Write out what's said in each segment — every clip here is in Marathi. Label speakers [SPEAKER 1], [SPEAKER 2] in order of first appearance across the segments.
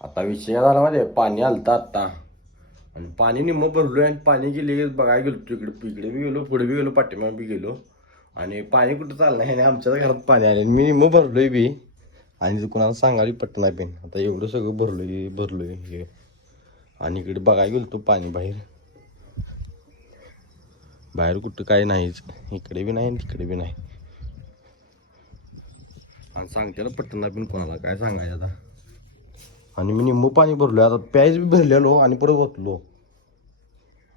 [SPEAKER 1] आता विषय काय झाला माहिती पाणी आलतं आत्ता. आणि पाणी निम्म भरलो आणि पाणी गेले बघायला गेलो तिकडे इकडे. बी गेलो पुढे बी गेलो पाठीमागे बी गेलो. आणि पाणी कुठं चाललं नाही आणि आमच्या घरात पाणी आले मी निम्म भरलोय बी. आणि कुणाला सांगायला पटना नाही आता एवढं सगळं भरलोय भरलोय हे. आणि इकडे बघायला गेलो तो पाणी बाहेर. बाहेर कुठं काय नाहीच इकडे बी नाही आणि तिकडे बी नाही. आणि सांगते ना नाही पण कोणाला काय सांगायचं आता? आणि मी निंबू पाणी भरलो आता प्यायच बी भरलेलो आणि परत बसलो.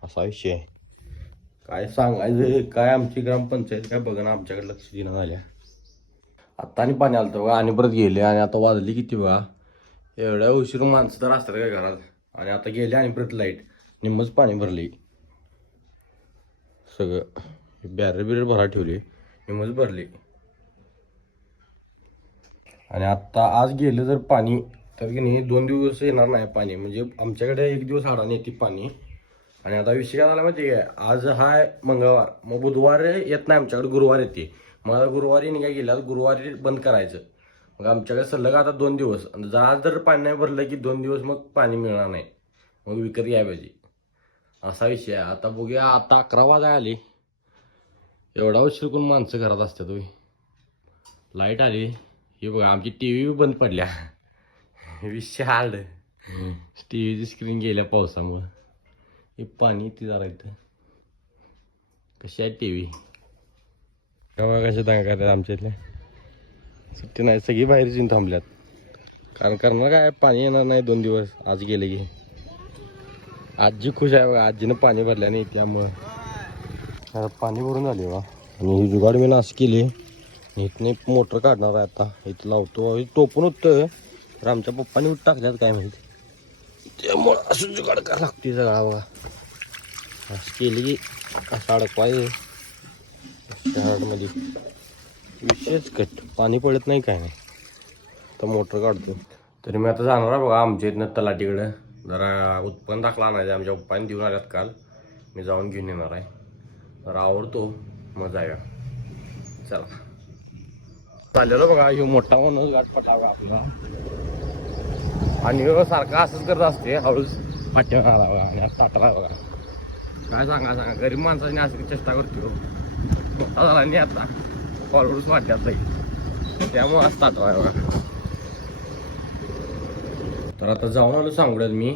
[SPEAKER 1] असा विषय. आहे काय सांगायचं काय आमची ग्रामपंचायत काय बघा ना आमच्याकडे लक्ष देणं झाल्या. आता आणि पाणी आलं बघा. आणि परत गेले आणि आता वाजली किती बघा? एवढ्या उशीर माणसं तर असतात काय घरात? आणि आता गेले आणि परत लाइट. निम्मच पाणी भरली. सगळं. बॅरर बिरर भरा ठेवली. निम्मच भरली. आणि आत्ता आज गेलं जर पाणी तर की नाही दोन दिवस येणार नाही पाणी. म्हणजे आमच्याकडे एक दिवस आडाने येते पाणी. आणि आता विषय काय झाला माहिती आहे आज हाय मंगळवार. मग बुधवार येत नाही आमच्याकडे गुरुवार येते. मग आता गुरुवारी निघा गेल्यास गुरुवारी बंद करायचं. मग आमच्याकडे सलग आता दोन दिवस. जर आज जर पाणी नाही भरलं की दोन दिवस मग पाणी मिळणार नाही. मग विकत घ्याय पाहिजे. असा विषय आहे. आता बघूया आता अकरा वाजा आली. एवढा उशीर करून माणसं घरात असतात तुम्ही लाइट आली. ही बघा आमची टी व्ही बंद पडल्या. विशाल. टीव्हीची टी व्हीची स्क्रीन गेल्या पावसामुळं. हे पाणी ती जरा इथं. कशी आहे टी व्ही केव्हा कशा दंगा करतात आमच्या इथल्या? सुट्टी नाही सगळी बाहेर येऊन थांबल्यात. कारण करणार काय? पाणी येणार नाही दोन दिवस. आज गेले की. आजी खुश आहे बघा. आजीनं पाणी भरल्या नाही त्यामुळं. आता पाणी भरून झाले बा आणि ही जुगाड मी नाश केली. आणि इथनं एक मोटर काढणार आहे आता. इथं लावतो. टोपून होतं तर आमच्या पप्पाने उठ टाकल्यात काय माहिती. त्यामुळं असं जुगाड का लागते सगळा बघा. असं केली की असं अडकवायमध्ये विशेष कट पाणी पडत नाही काय नाही. तर मोटर काढतो तरी मी आता जाणार आहे बघा आमच्या इथनं तलाटीकडं जरा उत्पन्न दाखला आणायचं आमच्या पप्पाने देऊन आल्यात काल. मी जाऊन घेऊन येणार आहे. तर आवडतो मग जाऊया चला. चाललेलो बघा ह्यो मोठा म्हणून गाठ पटावा आपला. आणि हो, सारखं सारखा असंच करत असते हळूच पाठ्यावर बघा आणि बघा. काय सांगा सांगा गरीब माणसाने असं चेष्टा करतो हो. मोठा झाला नाही आता फॉलोअर्स वाटतात नाही त्यामुळे असतात बघा. तर आता जाऊन आलो सांगूयात मी.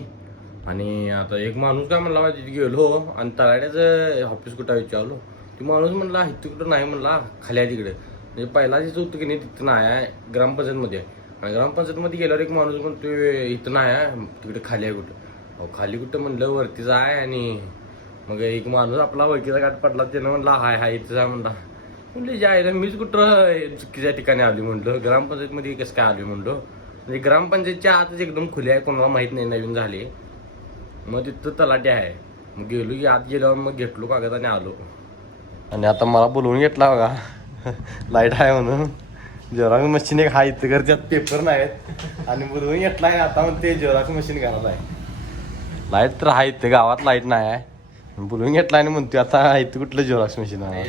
[SPEAKER 1] आणि आता एक माणूस काय म्हणला तिथे गेलो आणि तलाड्याचं ऑफिस कुठं विचारलो. ती माणूस म्हणला इथं कुठं नाही म्हणला खाली आहे तिकडे. म्हणजे पहिला जिथं होतं की नाही तिथं नाही आहे ग्रामपंचायतमध्ये आणि ग्रामपंचायतमध्ये गेल्यावर एक माणूस म्हणतो इथं नाही आहे तिकडे खाली आहे कुठं. अहो खाली कुठं म्हणलं वरतीच आहे आणि मग एक माणूस आपला ओळखीचा गाठ पडला त्यानं म्हणला हाय हाय इथं आहे म्हणला. म्हणले आहे मीच कुठं चुकीच्या ठिकाणी आली म्हणलं. ग्रामपंचायतमध्ये कसं काय आली म्हणलो. म्हणजे ग्रामपंचायतच्या आतच एकदम खुली आहे कोणाला माहीत नाही नवीन झाली. मग तिथं तलाटी आहे. मग गेलो की आत गेल्यावर मग घेतलो कागद आणि आलो. आणि आता मला बोलवून घेतला बघा. लाइट आहे म्हणून. जेरॉक्स मशीन एक आहे इथं घर त्यात पेपर नाहीत आणि बोलवून घेतला आहे आता मग ते जेरॉक्स मशीन घरात आहे. लाइट तर आहे इथं गावात लाइट नाही आहे. बोलवून घेतला आणि म्हणतो आता इथं कुठलं जेरॉक्स मशीन आहे?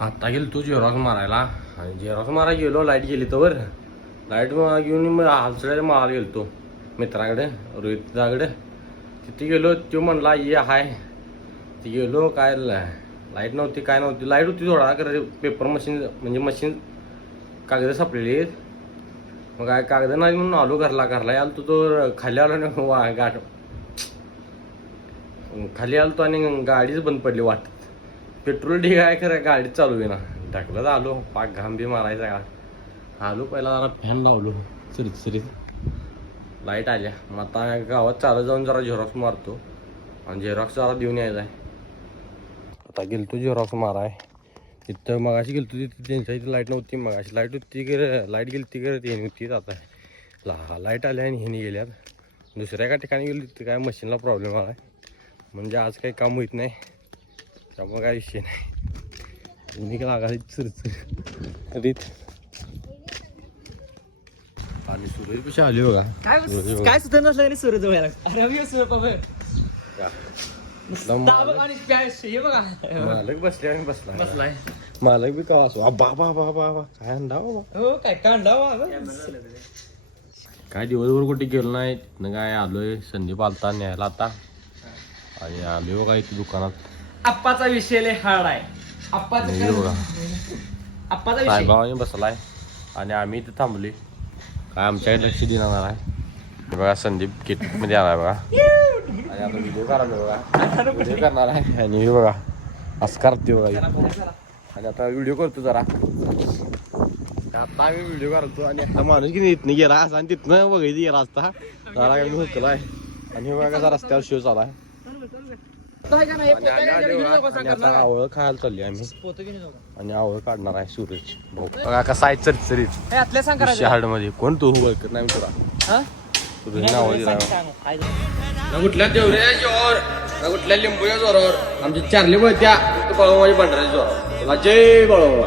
[SPEAKER 1] आता गेलो तू जेरॉक्स मारायला. आणि जेरॉक्स मारायला गेलो लाइट गेली तर लाइट घेऊन मग हालसड्याच्या मारायला गेलतो मित्राकडे रोहितदाकडे. तिथे गेलो तो म्हणला ये हाय. तिथे गेलो काय लाइट नव्हती काय नव्हती? लाइट होती थोडा खरं पेपर मशीन म्हणजे मशीन कागद सापलेली मग काय कागद नाही म्हणून आलो घरला घरला आलो तो खाली आलो ना वा गाठ. खाली आलो तो आणि गाडीच बंद पडली वाट पेट्रोल ढिग आहे खरं गाडी चालू आहे ना. टाकलं आलो पाक घाम बी मारायचा का आलो पहिला जरा फॅन लावलो चरीत चरीत. लाइट आल्या. मग आता गावात चालत जाऊन जरा झेरॉक्स मारतो. आणि झेरॉक्स जरा देऊन यायचा आहे. आता गेलतो झेरॉक्स माराय. तिथं मगाशी गेलतो तिथं त्यांच्या इथे लाइट नव्हती मगाशी लाइट होती की लाइट गेली ती करत येणे होती आता. ला लाइट आल्या आणि ह्यानी गेल्यात. दुसऱ्या एका ठिकाणी गेली तिथं काय मशीनला प्रॉब्लेम आला म्हणजे आज काही काम होत नाही. त्यामुळे काय विषय नाही. मी लागायची चुरचुर रीत आणि सुरेश कशी आली बघा.
[SPEAKER 2] काय काय सुद्धा नसलं सूर्य जवळ अरे सूर्य. दाबक आणि प्यास हे बघा.
[SPEAKER 1] मालक बसले आणि बसला.
[SPEAKER 2] बसलाय.
[SPEAKER 1] मालक बी का असो. बा बा बा काय अंडा बाबा?
[SPEAKER 2] हो काय वा
[SPEAKER 1] काय दिवसभर कुठे गेलो नाही. तिथनं काय आलोय संदीप आलता न्यायला आता. आणि आलोय बघा इथे दुकानात.
[SPEAKER 2] आप्पाचा विषय लय हार्ड आहे. आप्पाचं
[SPEAKER 1] हे बघा.
[SPEAKER 2] आप्पाचा विषय.
[SPEAKER 1] बसलाय? आणि आम्ही इथे थांबलोय. काय आमच्याकडे लक्ष देणार आहे बघा संदीप किटमध्ये आलाय बघा. आणि आता व्हिडिओ करायला बघा. व्हिडिओ करणार आहे. आणि हे बघा असं करते बघा. आणि आता व्हिडिओ करतो जरा. आता आम्ही व्हिडिओ करतो आणि आता माणूस की इथनं गेला. असा आणि तिथनं बघायचं गेला असता. जरा काय मी हुकलाय आणि हे बघा कसा रस्त्यावर शिव. आणि आता आवळ खायला चालली आम्ही. आणि आवळ काढणार आहे सूरज. भाऊ बघा कसा आहे चरचरीत. शहाडमध्ये कोण तू? ओळखत नाही मी तुला.
[SPEAKER 2] हा
[SPEAKER 1] तुझं नाव दिला
[SPEAKER 2] सांग काय
[SPEAKER 1] ना कुठल्या देवऱ्या जोर? ना कुठल्या लिंबूच्या जोरावर? आमची चारली बळत्या तू बाळू माझ्या भंडाऱ्याच्या जोरावर. तुला जय बाळू